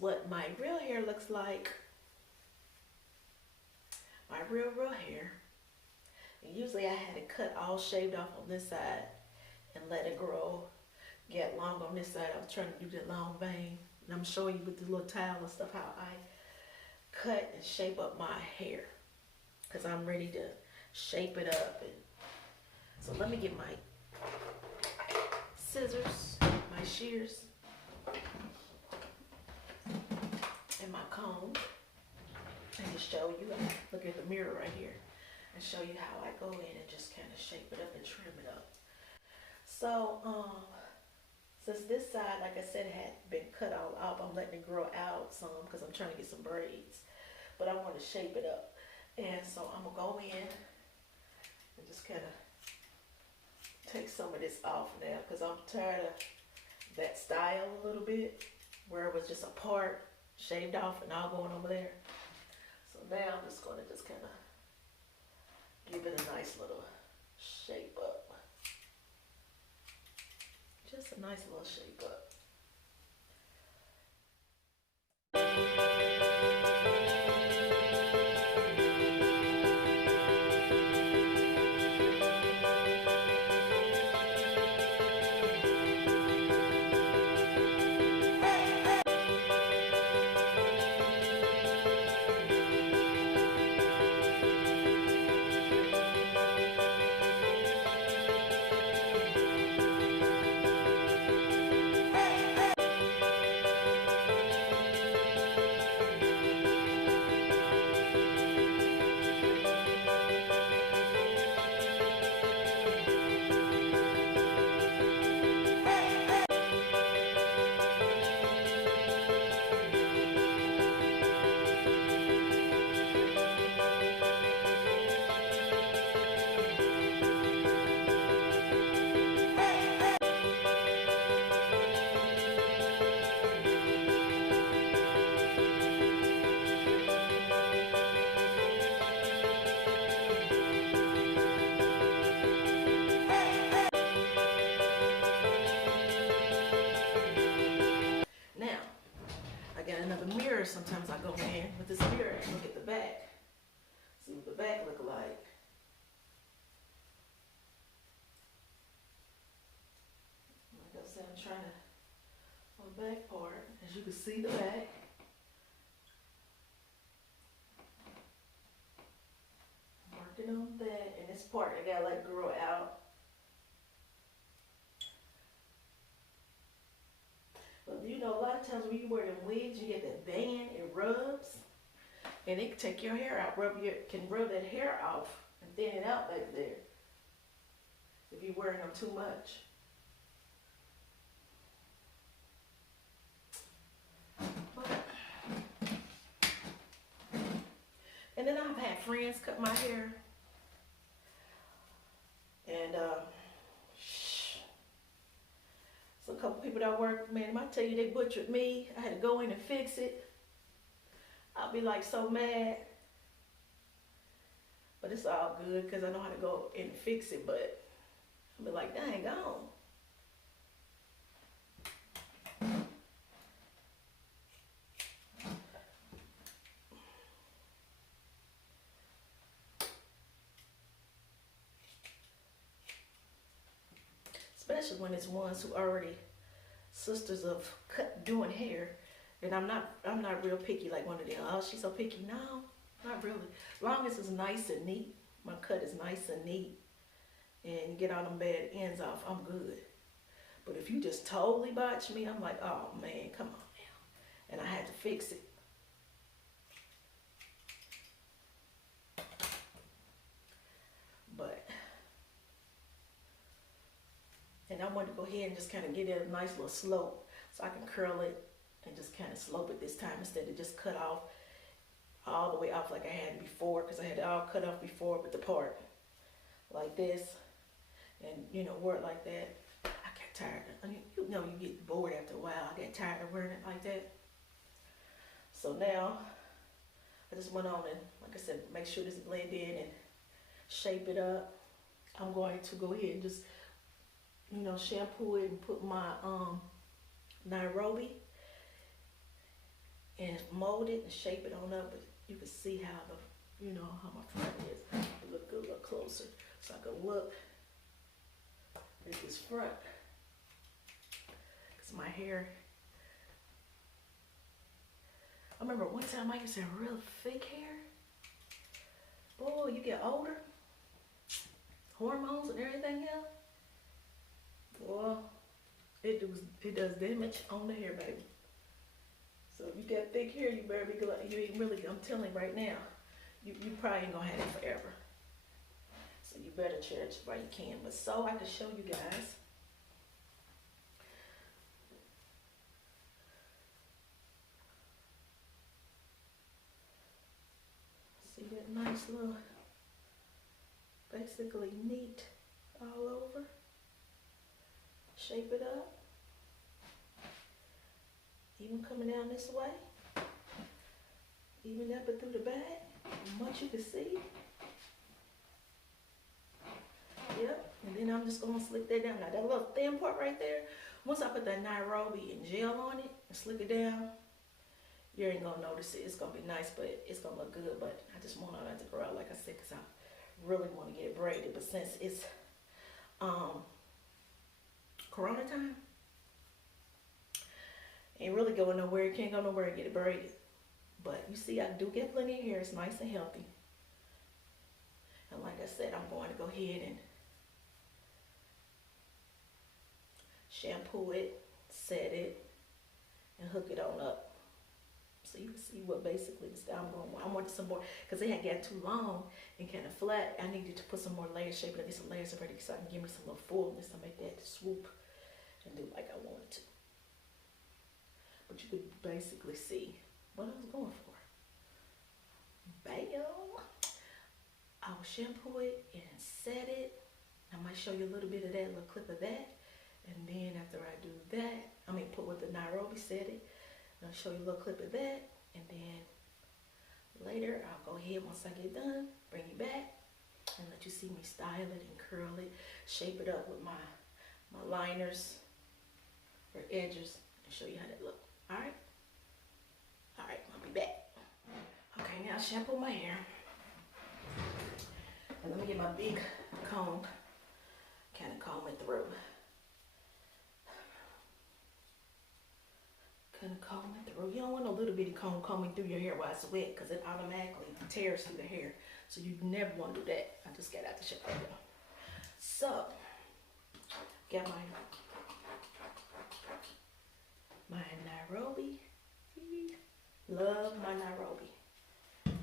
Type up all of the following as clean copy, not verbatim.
what my real hair looks like. My real hair. And usually I had it cut all shaved off on this side and let it grow, get long on this side. I was trying to do the long vein. And I'm showing you with the little towel and stuff how I cut and shape up my hair. Because I'm ready to shape it up. And so let me get my scissors, my shears, and my comb. And to show you, look at the mirror right here, and show you how I go in and just kind of shape it up and trim it up. So, since this side, like I said, had been cut all off, I'm letting it grow out some because I'm trying to get some braids. But I want to shape it up. And so I'm going to go in and just kind of take some of this off now because I'm tired of that style a little bit where it was just a part shaved off and all going over there. So now I'm just going to just kind of give it a nice little shape up. Just a nice little shape up. Another mirror. Sometimes I go in with this mirror and look at the back, see what the back look like. Like I said, I'm trying to, on the back part, as you can see the back. Working on that, and this part I gotta let grow out. But you know, a lot of times when you wear them wigs, you get that band, it rubs, and it can take your hair out, can rub that hair off and thin it out back there if you're wearing them too much. And then I've had friends cut my hair, and so a couple people that work, man, I tell you, they butchered me. I had to go in and fix it. I'll be like so mad, but it's all good because I know how to go in and fix it. But I'll be like, dang, gone. Especially when it's ones who already sisters of doing hair, and I'm not real picky like one of them. Oh, she's so picky. No, not really. As long as it's nice and neat, my cut is nice and neat, and you get all them bad ends off, I'm good. But if you just totally botch me, I'm like, oh man, come on now, and I had to fix it. But and I wanted to go ahead and just kind of get it a nice little slope so I can curl it and just kind of slope it this time instead of just cut off all the way off like I had before, because I had it all cut off before with the part like this, and you know, wear it like that. I got tired. I mean, you know, you get bored after a while. I got tired of wearing it like that. So now I just went on and, like I said, make sure this blend in and shape it up. I'm going to go ahead and just, you know, shampoo it and put my Nairobi and mold it and shape it on up, but you can see how how my front is. Look a little closer so I can look at this front. Cause my hair, I remember one time I used to have real thick hair. Boy, you get older, hormones and everything else. Boy, it does damage on the hair, baby. So if you got thick hair, you better be glad. You ain't really, I'm telling you right now, you probably ain't gonna have it forever. So you better cherish it while you can. But so I can show you guys. See that nice little, basically neat all over. Shape it up. Even coming down this way. Even up and through the back. Much you can see. Yep. And then I'm just gonna slick that down. Now that little thin part right there, once I put that Nairobi and gel on it and slick it down, you ain't gonna notice it. It's gonna be nice, but it's gonna look good. But I just want all that to grow out, like I said, because I really want to get it braided. But since it's Corona time, ain't really going nowhere. You can't go nowhere and get it braided. But you see, I do get plenty of hair. It's nice and healthy. And like I said, I'm going to go ahead and shampoo it, set it, and hook it on up. So you can see what basically is down. I wanted some more, because it had got too long and kind of flat. I needed to put some more layers, shape it up, get some layers already, so I can give me some little fullness to make that swoop and do like I wanted to. But you could basically see what I was going for. Bam! I will shampoo it and set it. I might show you a little bit of that, a little clip of that. And then after I do that, put with the Nairobi, set it. And I'll show you a little clip of that. And then later, I'll go ahead, once I get done, bring you back and let you see me style it and curl it, shape it up with my liners or edges, and show you how that look. All right? All right, I'll be back. Okay, now shampoo my hair. And let me get my big comb, kind of comb it through. Kind of comb it through. You don't want a little bitty comb combing through your hair while it's wet, because it automatically tears through the hair. So you never want to do that. I just got out the shower. So, got my Nairobi. Love my Nairobi.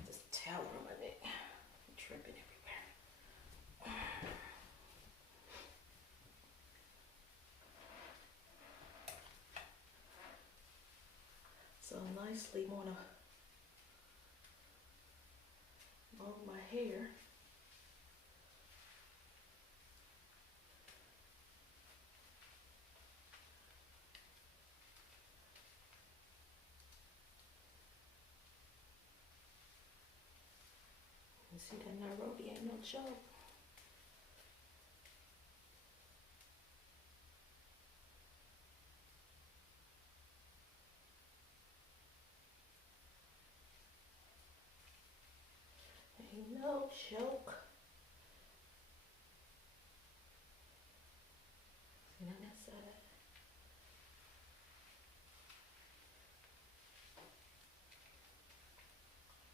Just towel on my neck. I'm tripping everywhere. So nicely want to mold my hair. You see that Nairobi ain't no joke. Ain't no joke. See on that side.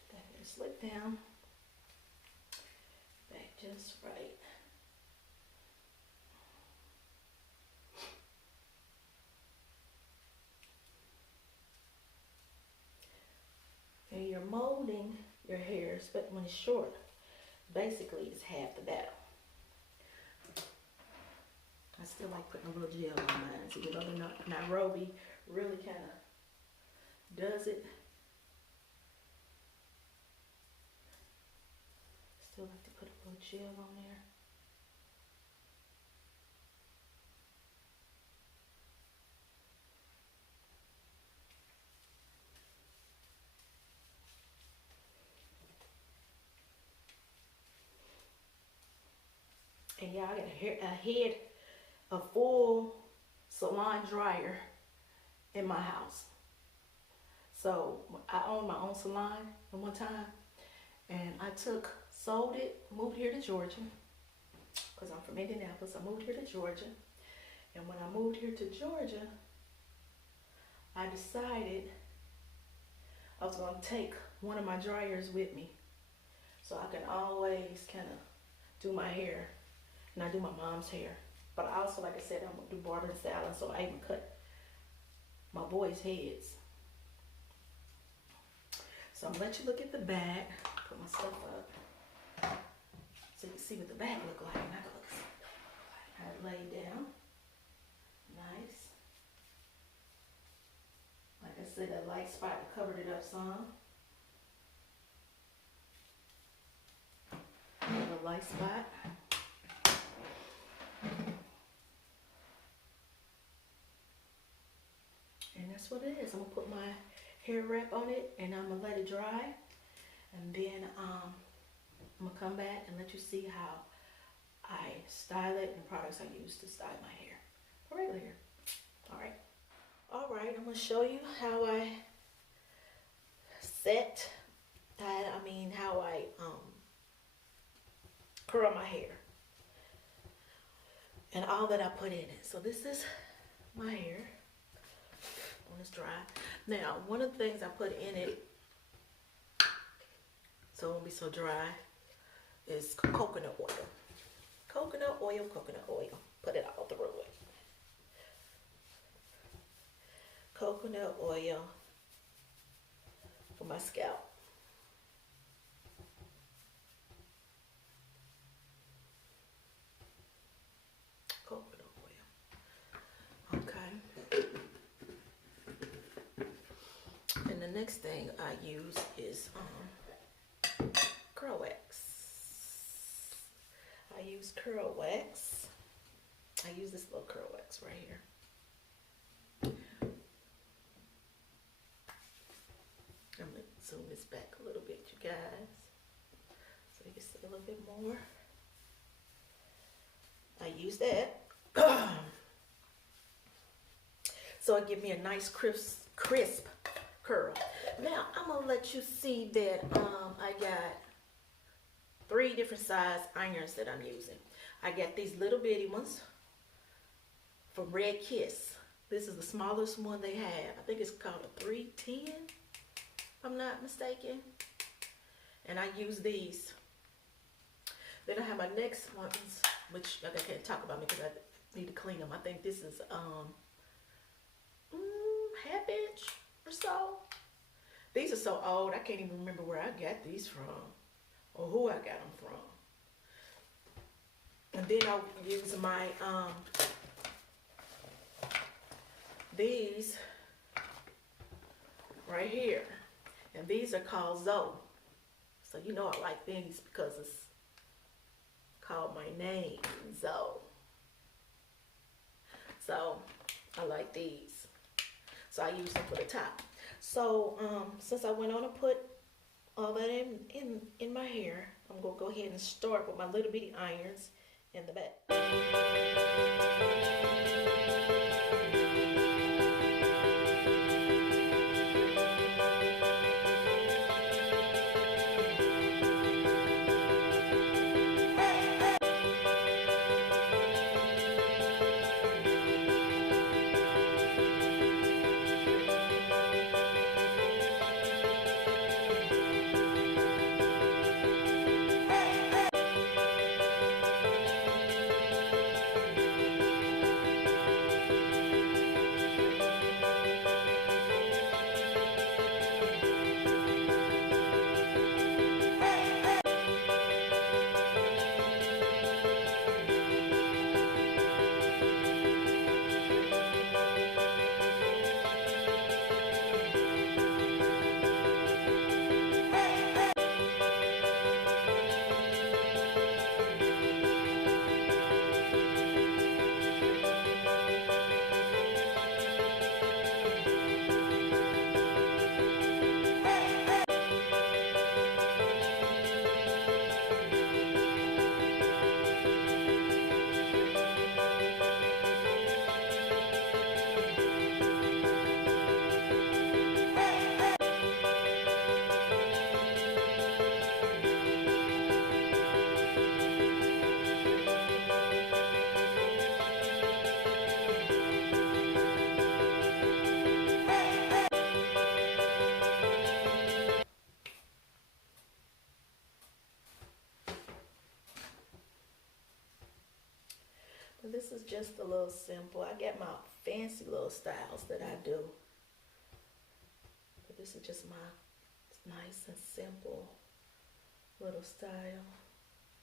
That hair slick down. Back just right. And you're molding your hair, especially when it's short. Basically, it's half the battle. I still like putting a little gel on mine. See, the other Nairobi really kind of does it. Still like to put a little gel on there. And y'all got a full salon dryer in my house. So I owned my own salon at one time, and I sold it, moved here to Georgia, because I'm from Indianapolis. I moved here to Georgia, and when I moved here to Georgia, I decided I was going to take one of my dryers with me, so I can always kind of do my hair, and I do my mom's hair. But I also, like I said, I'm going to do barber and styling, so I even cut my boys' heads. So I'm going to let you look at the back, put my stuff up, so you can see what the back look like. And I can look how it laid down. Nice. Like I said, that light spot covered it up some. A light spot. And that's what it is. I'm gonna put my hair wrap on it, and I'm gonna let it dry, and then I'm gonna come back and let you see how I style it and the products I use to style my hair, my regular hair. All right, I'm gonna show you how I set, how I curl my hair and all that I put in it. So this is my hair when it's dry. Now, one of the things I put in it so it won't be so dry is coconut oil. Coconut oil, coconut oil. Put it all through it. Coconut oil for my scalp. Coconut oil. Okay. And the next thing I use is curl wax. I use curl wax. I use this little curl wax right here. I'm going to zoom this back a little bit, you guys, so you can see a little bit more. I use that. So it gives me a nice crisp curl. Now, I'm going to let you see that I got 3 different size irons that I'm using. I got these little bitty ones from Red Kiss. This is the smallest one they have. I think it's called a 310. If I'm not mistaken. And I use these. Then I have my next ones, which I can't talk about because I need to clean them. I think this is half inch or so. These are so old, I can't even remember where I got these from or who I got them from. And then I'll use my these right here. And these are called Zoe. So you know I like these because it's called my name, Zoe. So I like these. So I use them for the top. So since I went on and put all that in my hair, I'm gonna go ahead and start with my little bitty irons in the back. is just a little simple. I got my fancy little styles that I do. But this is just my nice and simple little style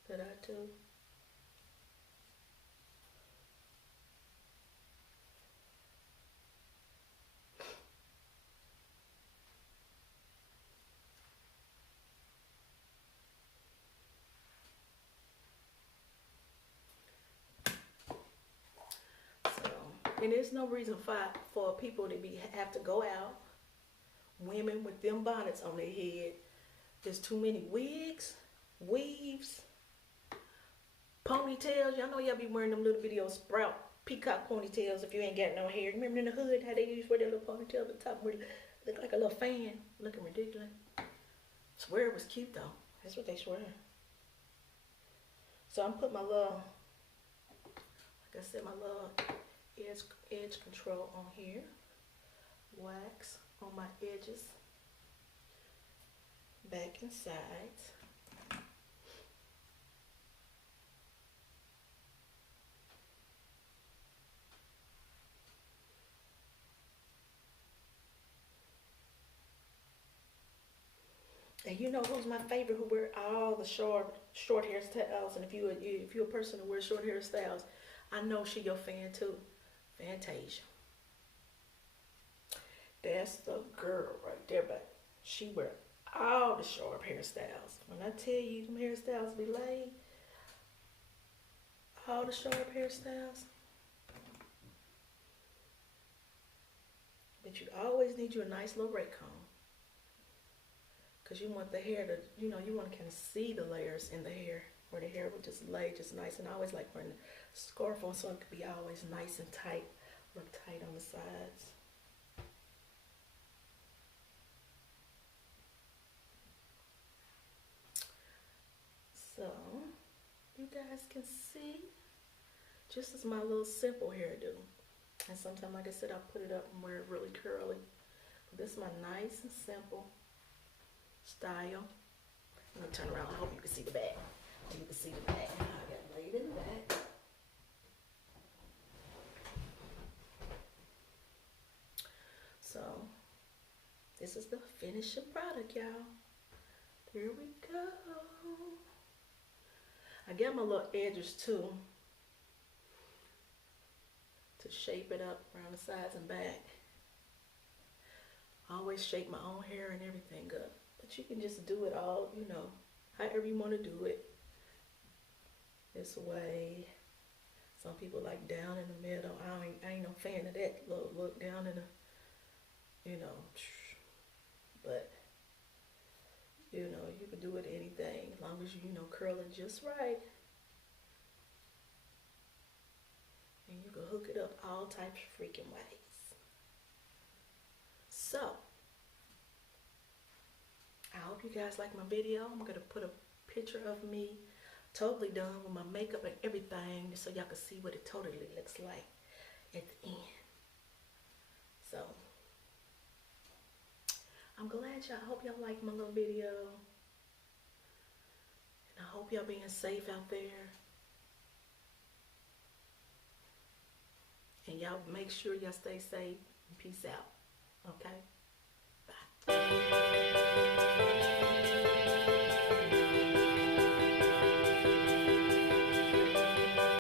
that I do. And there's no reason for people to have to go out. Women with them bonnets on their head. There's too many wigs, weaves, ponytails. Y'all know y'all be wearing them little video sprout peacock ponytails if you ain't got no hair. Remember in the hood how they used to wear their little ponytail at the top where it looked like a little fan, looking ridiculous. Swear it was cute though. That's what they swear. So I'm putting my little, like I said, my little edge control on here. Wax on my edges, back and sides. And you know who's my favorite, who wear all the short hairstyles. And if you're a person who wears short hairstyles, I know she your fan too. Fantasia. That's the girl right there, but she wear all the sharp hairstyles. When I tell you them hairstyles be laid, all the sharp hairstyles. But you always need you a nice little rake comb. Because you want the hair to, you want to kind of see the layers in the hair. Where the hair would just lay just nice. And I always like wearing a scarf on so it could be always nice and tight. Look tight on the sides. So, you guys can see, just as my little simple hairdo. And sometimes, like I said, I put it up and wear it really curly. But this is my nice and simple style. I'm gonna turn around. I hope you can see the back. You can see the back. I got laid in the back. So, this is the finishing product, y'all. Here we go. I got my little edges too to shape it up around the sides and back. I always shape my own hair and everything up. But you can just do it all, however you want to do it. This way. Some people like down in the middle. I ain't no fan of that little look down in the, but you can do it anything as long as you curl it just right. And you can hook it up all types of freaking ways. So, I hope you guys like my video. I'm going to put a picture of me totally done with my makeup and everything so y'all can see what it totally looks like at the end. So, I'm glad y'all, I hope y'all like my little video. And I hope y'all being safe out there. And y'all make sure y'all stay safe and peace out. Okay? Bye.